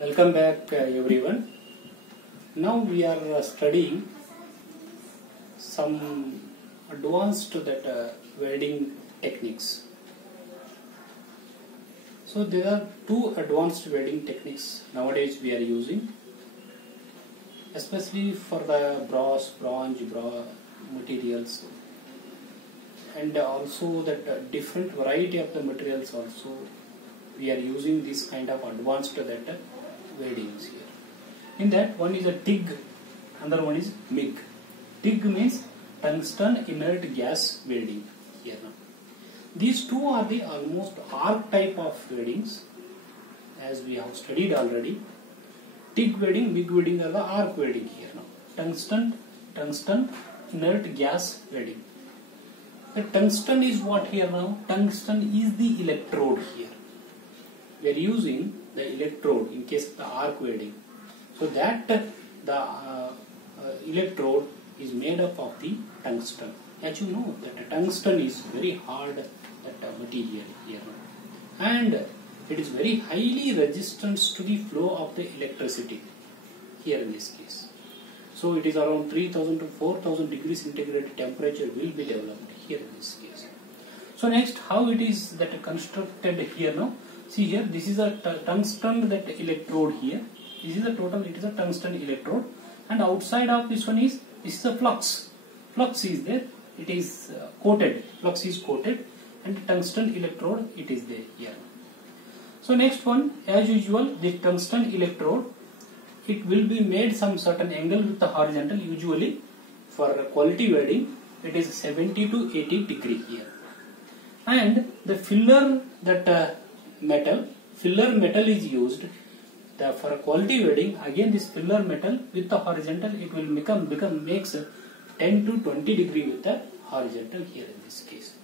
Welcome back everyone. Now we are studying some advanced welding techniques. So there are two advanced welding techniques nowadays we are using, especially for the brass, bronze, materials, and also that different variety of the materials also we are using this kind of advanced weldings here. In that, one is a TIG, another one is MIG. TIG means tungsten inert gas welding here now. These two are the almost arc type of weldings, as we have studied already. TIG welding, MIG welding are the arc welding here now. Tungsten inert gas welding. The tungsten is what here now? Tungsten is the electrode here. We are using the electrode in case of the arc welding. So that the electrode is made up of the tungsten. As you know that the tungsten is very hard material here, and it is very highly resistant to the flow of the electricity here in this case. So it is around 3000 to 4000 degrees centigrade temperature will be developed here in this case. So next, how it is that constructed here now? See here, this is a tungsten electrode here. This is a total, it is a tungsten electrode, and outside of this one is, this is a flux. Flux is there, it is coated, flux is coated, and tungsten electrode it is there here. So next one, as usual, the tungsten electrode, it will be made some certain angle with the horizontal. Usually for quality welding it is 70 to 80 degree here, and the filler filler metal is used. For quality welding, again this filler metal with the horizontal, it will makes 10 to 20 degree with the horizontal here in this case.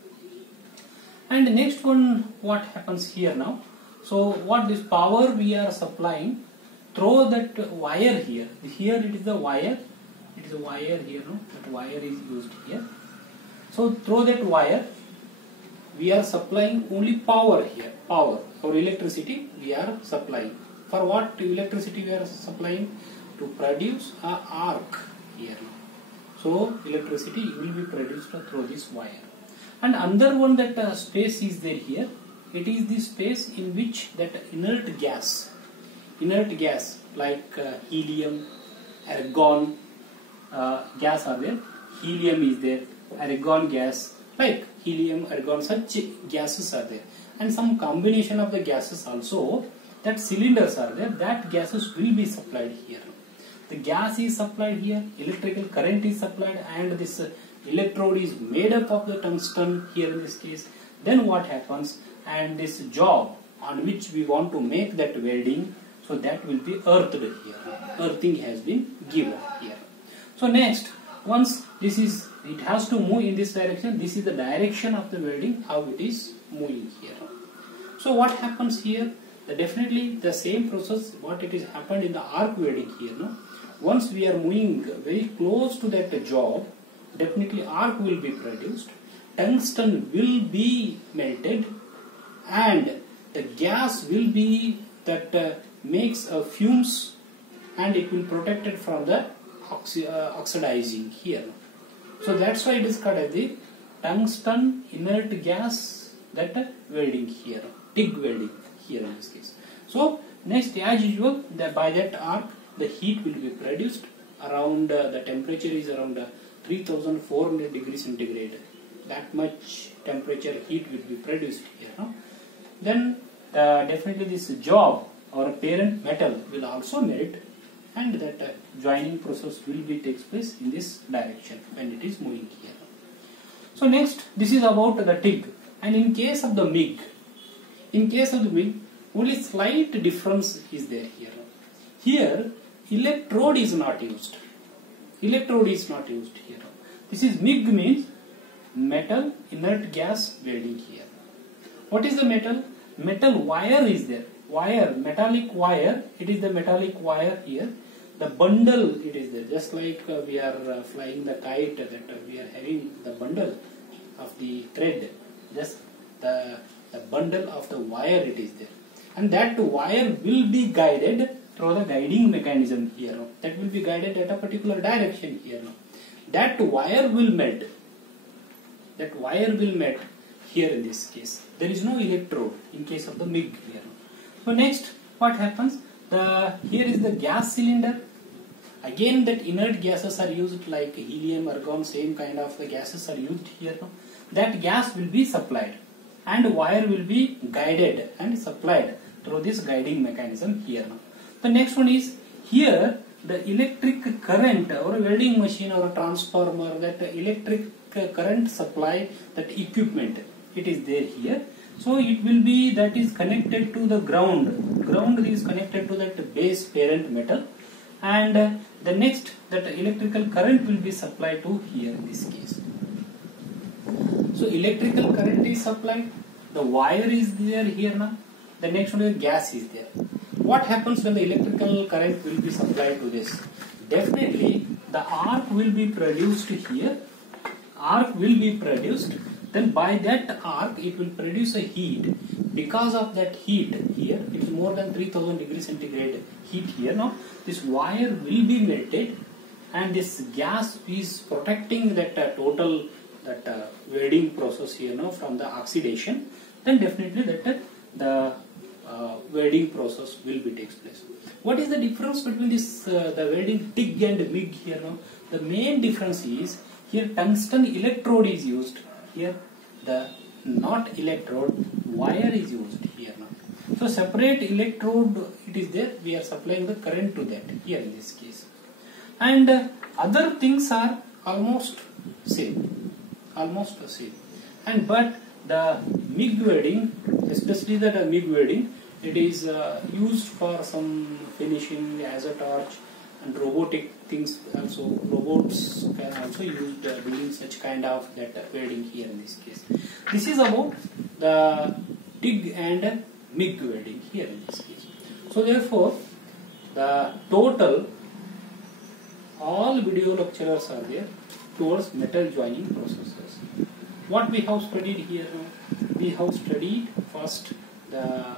And next one, what happens here now? So what this power we are supplying through that wire here. Here it is the wire. It is a wire here, no? That wire is used here. So through that wire we are supplying only power here. Power or electricity we are supplying. For what electricity we are supplying? To produce an arc here. So electricity will be produced through this wire. And another one that space is there here. It is the space in which that inert gas like helium, argon gas are there. Helium is there, argon gas, like helium, argon, such gases are there, and some combination of the gases also, that cylinders are there, that gases will be supplied here. The gas is supplied here, electrical current is supplied, and this electrode is made up of the tungsten here in this case. Then what happens, and this job on which we want to make that welding, so that will be earthed here. Earthing has been given here. So next, once this is, it has to move in this direction. This is the direction of the welding, how it is moving here. So what happens here? Definitely the same process what it is happened in the arc welding here. No? Once we are moving very close to that job, definitely arc will be produced. Tungsten will be melted, and the gas will be that makes fumes, and it will protect it from the oxidizing here. So that's why it is called as the tungsten inert gas welding here, TIG welding here in this case. So next, as usual, by that arc the heat will be produced around the temperature is around 3400 degrees centigrade. That much temperature heat will be produced here. No? Then definitely this job or parent metal will also melt, and that joining process will be takes place in this direction when it is moving here. So next, this is about the TIG, and in case of the MIG, only slight difference is there here. Here electrode is not used. Electrode is not used here. This is MIG, means metal inert gas welding here. What is the metal? Metal wire is there. Wire, metallic wire, it is the metallic wire here. The bundle it is there, just like we are flying the kite, that we are having the bundle of the thread, just the bundle of the wire it is there, and that wire will be guided through the guiding mechanism here. That will be guided at a particular direction here. That wire will melt. That wire will melt here in this case. There is no electrode in case of the MIG here. So next, what happens? Here is the gas cylinder. Again, that inert gases are used like helium, argon, same kind of the gases are used here. That gas will be supplied and wire will be guided and supplied through this guiding mechanism here. The next one is here the electric current or a welding machine or a transformer, that electric current supply, that equipment, it is there here. So it will be, that is connected to the ground. Ground is connected to that base parent metal, and the next, that electrical current will be supplied to here in this case. So electrical current is supplied, the wire is there here now, the next one is gas is there. What happens when the electrical current will be supplied to this? Definitely the arc will be produced here, arc will be produced, then by that arc it will produce a heat. Because of that heat here, it is more than 3000 degrees centigrade heat here. Now this wire will be melted, and this gas is protecting that total welding process here now from the oxidation. Then definitely that the welding process will be takes place. What is the difference between this the welding TIG and MIG here now? The main difference is here tungsten electrode is used, here the not electrode, wire is used here now. So separate electrode it is there, we are supplying the current to that here in this case. And other things are almost same, almost the same. And but the MIG welding, especially the MIG welding, it is used for some finishing as a torch, and robotic things also. Robots can also use doing such kind of that welding here in this case. This is about the TIG and MIG welding here in this case. So therefore, the total all video lecturers are there towards metal joining processes. What we have studied here, we have studied first the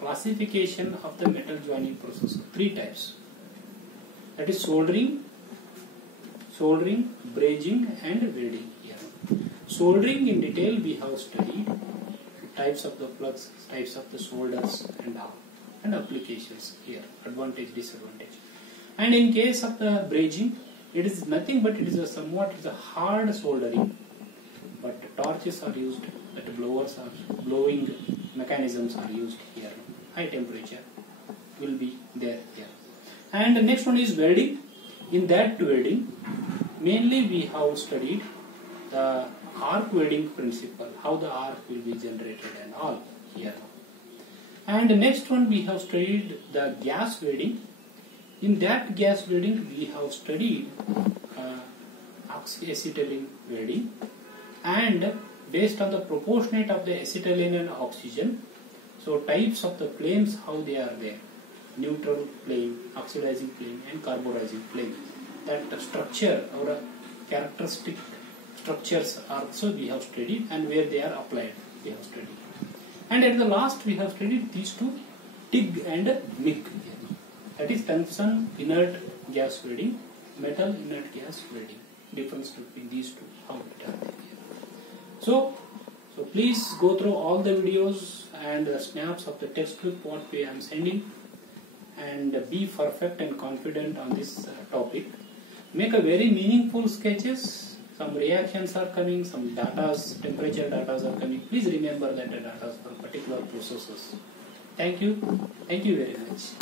classification of the metal joining process. 3 types. That is soldering, brazing and welding here. Soldering in detail we have studied types of the plugs, types of the solders and all, and applications here, advantage, disadvantage. And in case of the brazing, it is nothing but it is a somewhat hard soldering, but torches are used, that blowers are blowing mechanisms are used here. High temperature will be there here. And the next one is welding. In that welding, mainly we have studied the arc welding principle, how the arc will be generated and all here. And the next one we have studied the gas welding. In that gas welding we have studied acetylene welding, and based on the proportionate of the acetylene and oxygen, so types of the flames how they are there, neutral flame, oxidizing flame and carburizing flame. That structure or characteristic structures also we have studied, and where they are applied we have studied. And at the last we have studied these two, TIG and MIG. That is tungsten inert gas welding, metal inert gas welding. Difference between these two, how it are there. So please go through all the videos and the snaps of the textbook what I am sending, and be perfect and confident on this topic. Make a very meaningful sketches. Some reactions are coming, some datas, temperature datas are coming. Please remember that the datas for particular processes. Thank you very much.